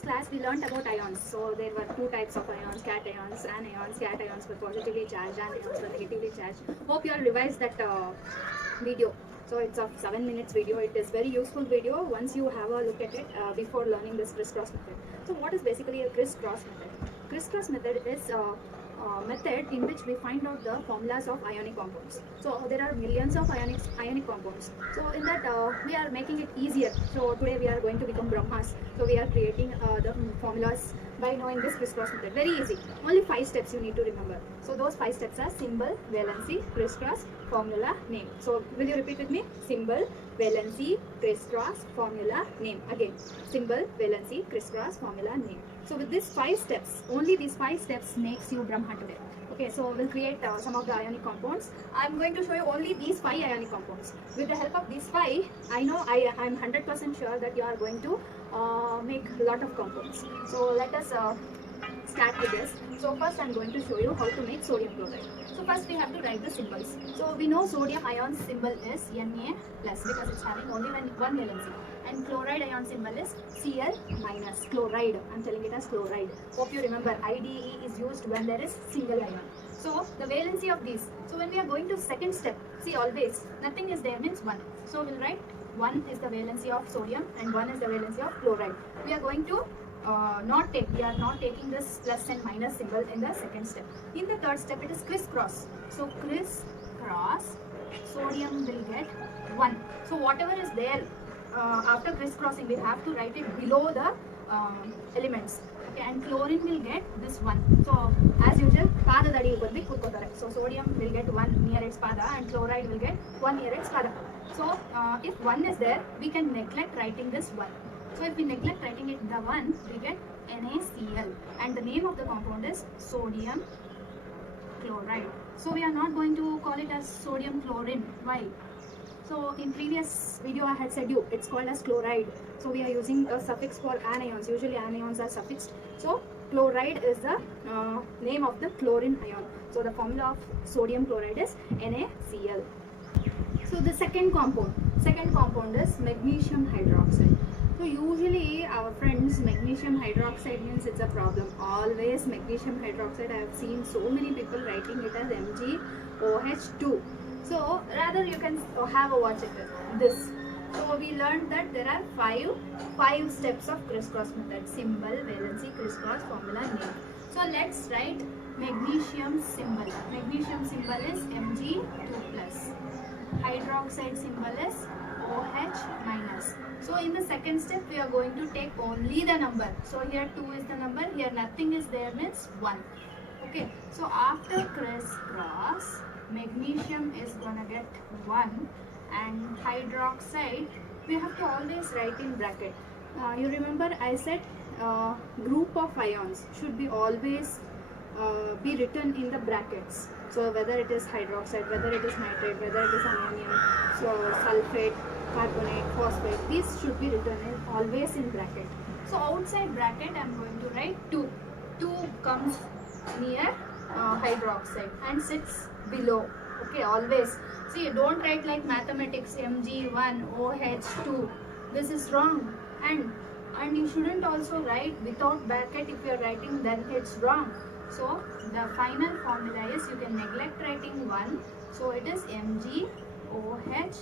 previous class we learnt about ions. So there were two types of ions, cations, anions. Cations were positively charged, anions were negatively charged. Hope you all revised that video. So it's a 7 minutes video. It is very useful video once you have a look at it before learning this crisscross method. So what is basically a crisscross method? Crisscross method is method in which we find out the formulas of ionic compounds. So there are millions of ionic compounds. So in that we are making it easier. So today we are going to become Brahmas. So we are creating the formulas by knowing this crisscross method. Very easy. Only 5 steps you need to remember. So those 5 steps are symbol, valency, crisscross, formula, name. So will you repeat with me? Symbol, valency, crisscross, formula, name. Again, symbol, valency, crisscross, formula, name. So with these 5 steps, only these 5 steps makes you Brahma today. Okay, so we'll create some of the ionic compounds. I'm going to show you only these 5 ionic compounds. With the help of these 5, I know I'm 100% sure that you are going to make a lot of compounds. So let us start with this. So first I'm going to show you how to make sodium chloride. So first we have to write the symbols. So we know sodium ion symbol is Na plus because it's having only one valency. And chloride ion symbol is Cl minus. Chloride. I'm telling it as chloride. Hope you remember IDE is used when there is single ion. So the valency of these. So when we are going to second step, see always nothing is there means 1. So we'll write 1 is the valency of sodium and 1 is the valency of chloride. We are going to we are not taking this plus and minus symbol in the second step. In the third step it is crisscross. So crisscross, sodium will get 1. So whatever is there after crisscrossing we have to write it below the elements. Okay, and chlorine will get this 1. So as usual, pada dadi ubbandi kurkotare. So sodium will get 1 near its pada and chloride will get 1 near its pada. So if 1 is there, we can neglect writing this 1. So if we neglect writing it the 1, we get NaCl and the name of the compound is sodium chloride. So we are not going to call it as sodium chlorine. Why? So in previous video I had said you it's called as chloride. So we are using a suffix for anions. Usually anions are suffixed. So chloride is the name of the chlorine ion. So the formula of sodium chloride is NaCl. So the second compound is magnesium hydroxide. So usually our friends, magnesium hydroxide means it's a problem. Always magnesium hydroxide, I have seen so many people writing it as MgOH2. So rather you can have a watch at this. So we learned that there are five steps of crisscross method. Symbol, valency, crisscross, formula, name. So let's write magnesium symbol. Magnesium symbol is Mg2+. Hydroxide symbol is OH minus. So in the second step we are going to take only the number. So here 2 is the number, here nothing is there means 1. Okay, so after crisscross, magnesium is gonna get 1 and hydroxide we have to always write in bracket. You remember I said group of ions should be always be written in the brackets. So whether it is hydroxide, whether it is nitrate, whether it is ammonium, so sulfate, carbonate, phosphate, these should be written in always in bracket. So outside bracket I am going to write 2. 2 comes near hydroxide and sits below. Okay, always. See, don't write like mathematics Mg1 OH2. This is wrong. And you shouldn't also write without bracket. If you are writing, then it's wrong. So the final formula is, you can neglect writing 1. So it is MgOH.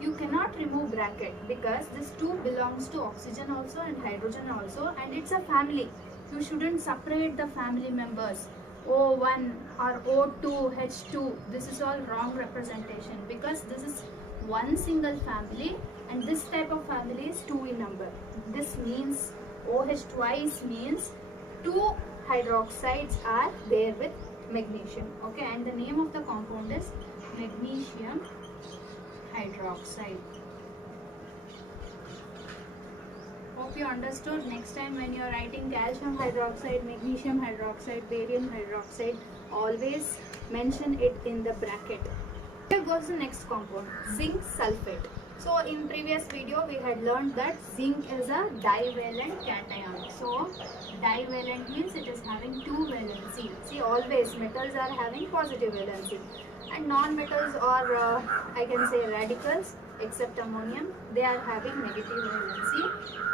You cannot remove bracket because this 2 belongs to oxygen also and hydrogen also, and it's a family. You shouldn't separate the family members. O1 or O2, H2, this is all wrong representation because this is one single family and this type of family is 2 in number. This means OH twice means 2 hydroxides are there with magnesium. Okay, and the name of the compound is magnesium hydroxide. Hope you understood. Next time when you are writing calcium hydroxide, magnesium hydroxide, barium hydroxide, always mention it in the bracket. Here goes the next compound, zinc sulfate. So in previous video we had learned that zinc is a divalent cation. So divalent means it is having 2 valency. See, always metals are having positive valency. And non-metals, or I can say radicals, except ammonium, they are having negative valency,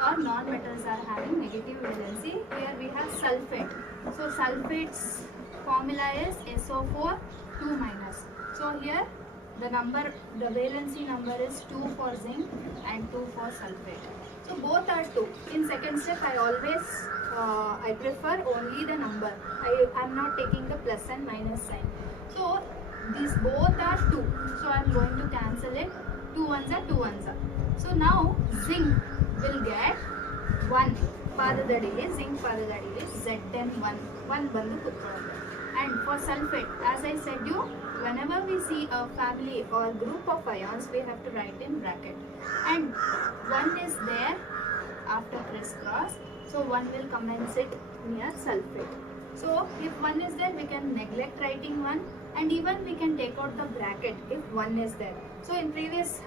or non-metals are having negative valency. Here we have sulfate. So sulfate's formula is SO4 2 minus. So here the valency number is 2 for zinc and 2 for sulfate. So both are 2. In second step, I prefer only the number. I am not taking the plus and minus sign. So these both are 2. So I am going to cancel it. 2 ones are 2 ones are. So now zinc will get 1. Padadadili, zinc padadadili, Zn1. 1 bandu kutkoladu. And for sulfate, as I said you, whenever we see a family or group of ions, we have to write in bracket. And 1 is there after crisscross. So 1 will come and sit near sulfate. So if 1 is there, we can neglect writing 1, and even we can take out the bracket if 1 is there. So in previous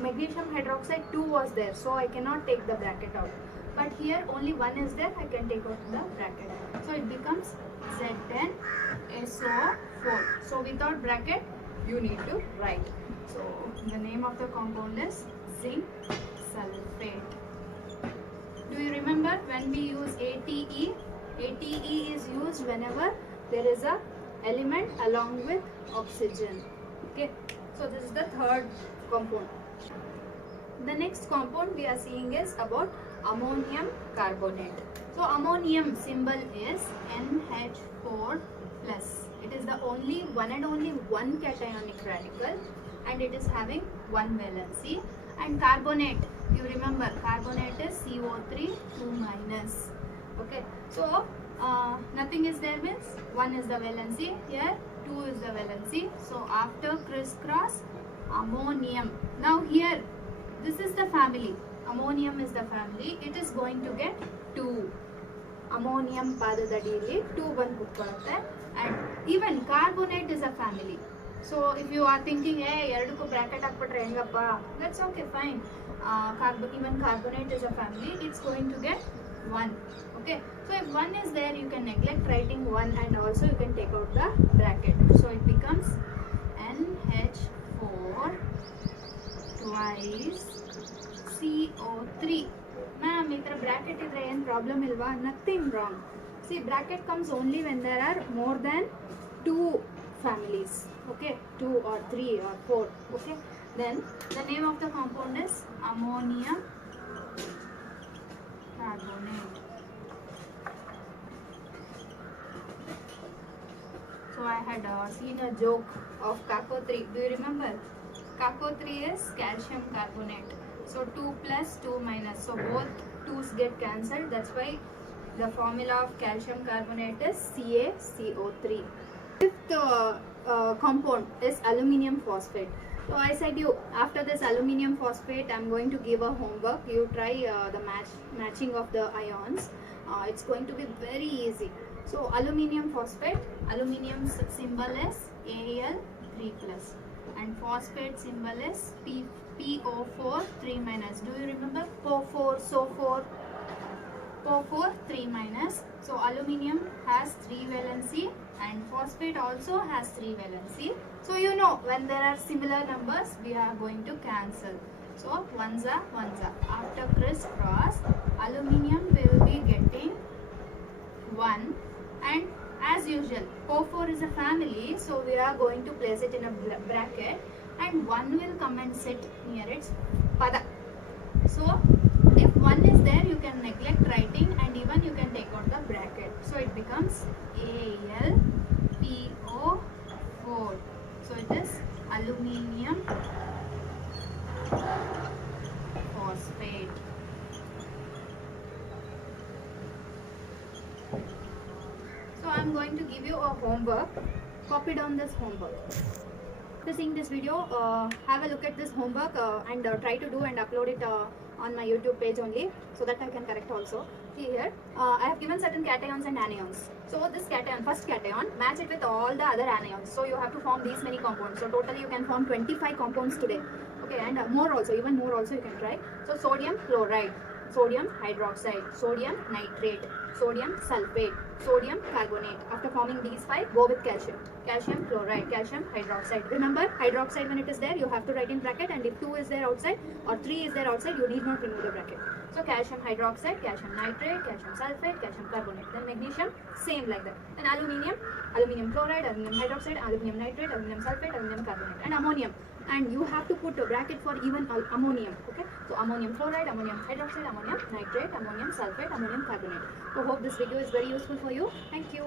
magnesium hydroxide 2 was there, so I cannot take the bracket out. But here only 1 is there, I can take out the bracket. So it becomes ZnSO4. So without bracket, you need to write. So the name of the compound is zinc sulfate. Do you remember when we use ATE? ATE is used whenever there is a element along with oxygen. Okay, so this is the third compound. The next compound we are seeing is about ammonium carbonate. So ammonium symbol is NH4+. It is the only one cationic radical, and it is having 1 valency. And carbonate, you remember carbonate is CO3 2 minus. Okay, so nothing is there means 1 is the valency, here 2 is the valency. So after crisscross, ammonium. Now here, this is the family. Ammonium is the family. It is going to get 2. Ammonium padadadili 2 1 kutkolate. And even carbonate is a family. So if you are thinking, hey, erduku bracket hakbitre hengappa, that's okay, fine. Even carbonate is a family. It's going to get 1. Okay, so if 1 is there, you can neglect writing 1, and also you can take out the bracket. So it becomes NH4 twice CO3. Ma'am, if bracket is there, any problem ilva? Nothing wrong. See, bracket comes only when there are more than 2 families. Okay, 2 or 3 or 4. Okay, then the name of the compound is ammonium carbonate. So I had seen a joke of CaCO3. Do you remember? CaCO3 is calcium carbonate. So 2 plus 2 minus. So both 2's get cancelled. That's why the formula of calcium carbonate is CaCO3. Fifth compound is aluminium phosphate. So I said you, after this aluminium phosphate, I'm going to give a homework. You try the matching of the ions. It's going to be very easy. So aluminium phosphate, aluminium symbol is Al3+, and phosphate symbol is PO4 3 minus. Do you remember PO4, SO4? PO4 3 minus. So aluminium has 3 valency, and phosphate also has 3 valency. So you know, when there are similar numbers, we are going to cancel. So ones are. After crisscross, aluminium will be getting 1, and as usual, PO4 is a family, so we are going to place it in a bracket, and 1 will come and sit near its pada. So if 1 is there, you can neglect writing, and even you can take out the bracket. So it becomes AlPO4. So it is aluminium phosphate. So I am going to give you a homework. Copy down this homework. After seeing this video, have a look at this homework and try to do and upload it on my YouTube page only, so that I can correct also. See here, I have given certain cations and anions. So this cation, first cation, match it with all the other anions. So you have to form these many compounds. So totally you can form 25 compounds today. Okay, and more also, even more also you can try. So sodium chloride, sodium hydroxide, sodium nitrate, sodium sulfate, sodium carbonate. After forming these 5, go with calcium. Calcium chloride, calcium hydroxide. Remember, hydroxide when it is there, you have to write in bracket, and if 2 is there outside or 3 is there outside, you need not remove the bracket. So calcium hydroxide, calcium nitrate, calcium sulfate, calcium carbonate. Then magnesium, same like that. Then aluminium, aluminium chloride, aluminium hydroxide, aluminium nitrate, aluminium sulfate, aluminium carbonate. And ammonium. And you have to put a bracket for even ammonium. Okay. So ammonium chloride, ammonium hydroxide, ammonium nitrate, ammonium sulfate, ammonium carbonate. So hope this video is very useful for you. Thank you.